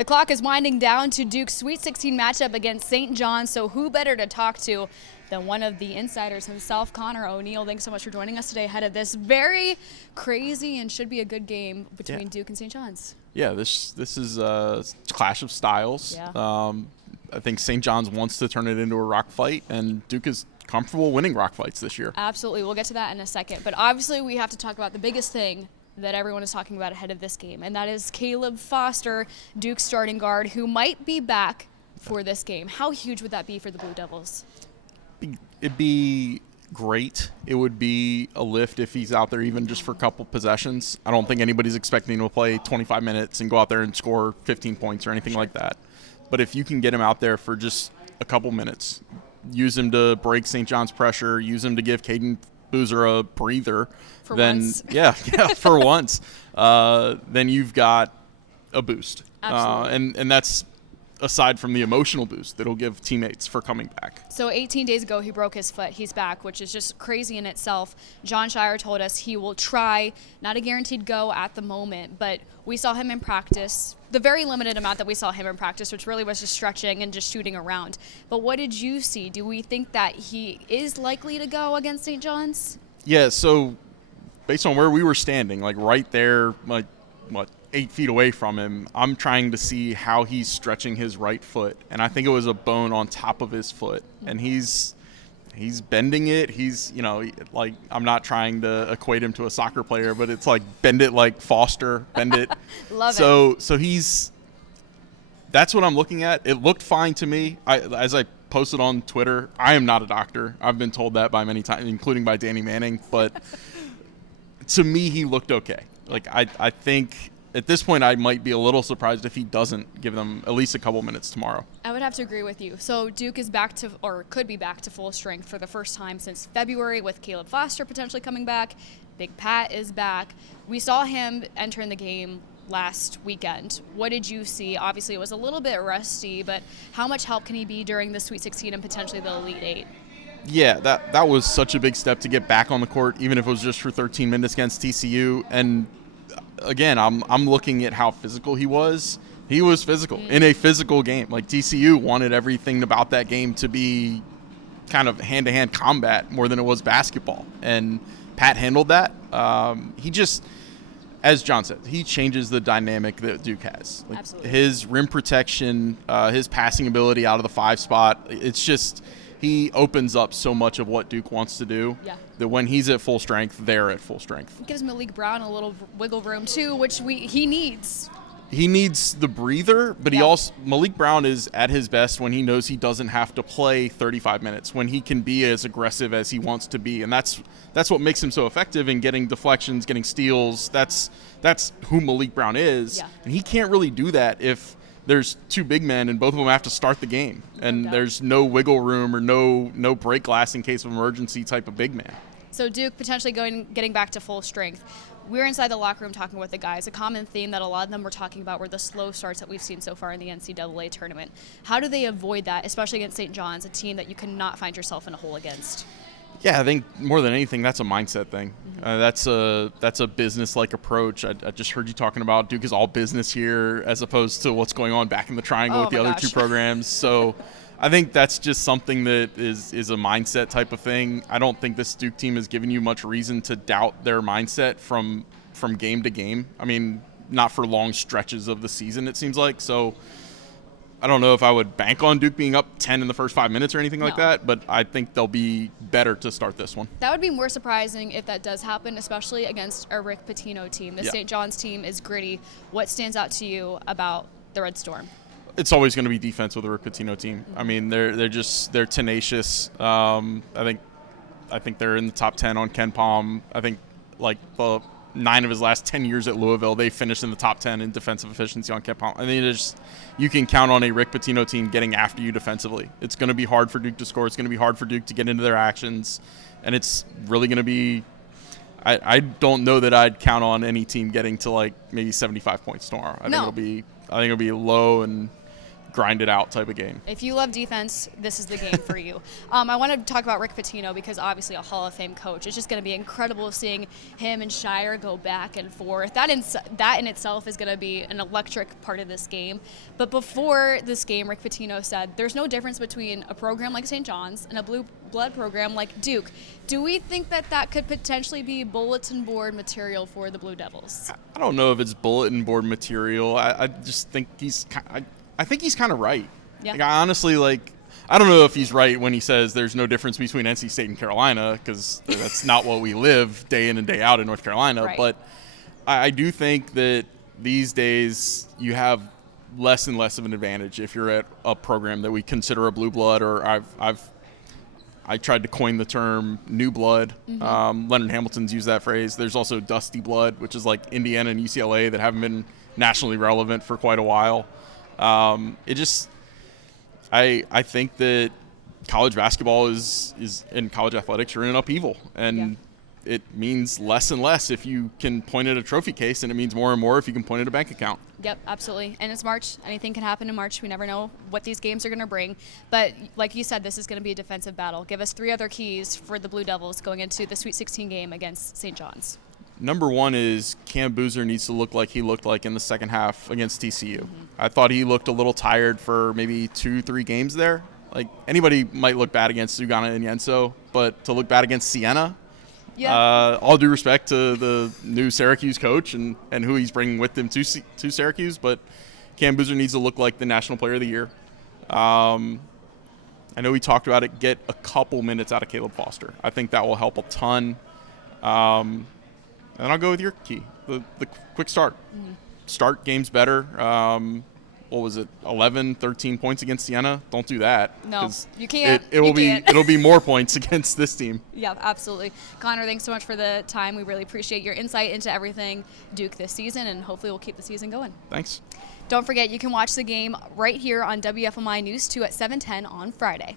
The clock is winding down to Duke's Sweet 16 matchup against St. John's, so who better to talk to than one of the insiders himself, Conor O'Neill. Thanks so much for joining us today ahead of this very crazy and should be a good game between Duke and St. John's. Yeah, this is a clash of styles. Yeah. I think St. John's wants to turn it into a rock fight, and Duke is comfortable winning rock fights this year. Absolutely. We'll get to that in a second. But obviously we have to talk about the biggest thing that everyone is talking about ahead of this game, and that is Caleb Foster, Duke's starting guard, who might be back for this game. How huge would that be for the Blue Devils? It'd be great. It would be a lift if he's out there even just for a couple possessions. I don't think anybody's expecting him to play 25 minutes and go out there and score 15 points or anything like that. But if you can get him out there for just a couple minutes, use him to break St. John's pressure, use him to give Caden Boozer a breather, for then once. yeah, for once, then you've got a boost. Absolutely. And that's aside from the emotional boost that it'll give teammates for coming back. So 18 days ago, he broke his foot. He's back, which is just crazy in itself. John Shire told us he will try, not a guaranteed go at the moment, but we saw him in practice, the very limited amount that we saw him in practice, which really was just stretching and just shooting around. But what did you see? Do we think that he is likely to go against St. John's? Yeah, so based on where we were standing, like right there, like, 8 feet away from him, I'm trying to see how he's stretching his right foot, and I think it was a bone on top of his foot, and he's bending it. He's, like, I'm not trying to equate him to a soccer player, but it's like bend it like Foster, bend it. Love it. So that's what I'm looking at. It looked fine to me. As I posted on Twitter, I am not a doctor. I've been told that by many times, including by Danny Manning, but to me, he looked okay. Like, I think at this point, I might be a little surprised if he doesn't give them at least a couple minutes tomorrow. I would have to agree with you. So Duke is back to, or could be back to full strength for the first time since February, with Caleb Foster potentially coming back. Big Pat is back. We saw him entering the game last weekend. What did you see? Obviously, it was a little bit rusty, but how much help can he be during the Sweet 16 and potentially the Elite 8? Yeah, that was such a big step to get back on the court, even if it was just for 13 minutes against TCU. And again, I'm looking at how physical he was. He was physical in a physical game. Like, TCU wanted everything about that game to be kind of hand-to-hand combat more than it was basketball. And Pat handled that. He just, as John said, he changes the dynamic that Duke has. Like, absolutely. His rim protection, his passing ability out of the 5 spot, it's just – he opens up so much of what Duke wants to do that when he's at full strength, they're at full strength. Gives Malik Brown a little wiggle room too, which he needs. He needs the breather, but Malik Brown is at his best when he knows he doesn't have to play 35 minutes, when he can be as aggressive as he wants to be. And that's what makes him so effective in getting deflections, getting steals. That's who Malik Brown is. Yeah. And he can't really do that if there's 2 big men and both of them have to start the game, and there's no wiggle room or no break glass in case of emergency type of big man. So Duke potentially getting back to full strength. We were inside the locker room talking with the guys. A common theme that a lot of them were talking about were the slow starts that we've seen so far in the NCAA tournament. How do they avoid that, especially against St. John's, a team that you cannot find yourself in a hole against? Yeah, I think more than anything, that's a mindset thing. That's a business-like approach. I just heard you talking about Duke is all business here as opposed to what's going on back in the triangle with the other 2 programs. So I think that's just something that is a mindset type of thing. I don't think this Duke team has given you much reason to doubt their mindset from game to game. I mean, not for long stretches of the season, it seems like. So I don't know if I would bank on Duke being up 10 in the first 5 minutes or anything like that, but I think they'll be better to start this one. That would be more surprising if that does happen, especially against a Rick Patino team. The St. John's team is gritty. What stands out to you about the Red Storm? It's always going to be defense with a Rick Pitino team. I mean, they're tenacious. I think they're in the top 10 on Ken Palm. I think like the 9 of his last 10 years at Louisville, they finished in the top 10 in defensive efficiency on Ken Palm. I think you can count on a Rick Pitino team getting after you defensively. It's going to be hard for Duke to score. It's going to be hard for Duke to get into their actions, and it's really going to be. I don't know that I'd count on any team getting to like maybe 75 points tomorrow. I think it'll be low and grind it out type of game. If you love defense, this is the game for you. I want to talk about Rick Patino because obviously a Hall of Fame coach. It's just going to be incredible seeing him and Shire go back and forth. That in itself is going to be an electric part of this game. But before this game, Rick Patino said there's no difference between a program like St. John's and a blue blood program like Duke. Do we think that could potentially be bulletin board material for the Blue Devils? I don't know if it's bulletin board material. I just think I think he's kind of right. Yeah. Like, I honestly, I don't know if he's right when he says there's no difference between NC State and Carolina, because that's not what we live day in and day out in North Carolina. Right. But I do think that these days you have less and less of an advantage if you're at a program that we consider a blue blood, or I tried to coin the term new blood. Leonard Hamilton's used that phrase. There's also dusty blood, which is like Indiana and UCLA that haven't been nationally relevant for quite a while. I think that college basketball is and college athletics are in an upheaval, and it means less and less if you can point at a trophy case, and it means more and more if you can point at a bank account. Yep, absolutely. And it's March. Anything can happen in March. We never know what these games are going to bring. But like you said, this is going to be a defensive battle. Give us 3 other keys for the Blue Devils going into the Sweet 16 game against St. John's. Number 1 is Cam Boozer needs to look like he looked like in the second half against TCU. I thought he looked a little tired for maybe 2-3 games there. Like, anybody might look bad against Ugana and Yenso, but to look bad against Siena, all due respect to the new Syracuse coach and who he's bringing with him to Syracuse, but Cam Boozer needs to look like the National Player of the Year. I know we talked about it. Get a couple minutes out of Caleb Foster. I think that will help a ton. And I'll go with your key, the quick start. Start games better. What was it, 11, 13 points against Siena? Don't do that. No, you can't. It'll be more points against this team. Yeah, absolutely. Connor, thanks so much for the time. We really appreciate your insight into everything Duke this season, and hopefully we'll keep the season going. Thanks. Don't forget, you can watch the game right here on WFMY News 2 at 7:10 on Friday.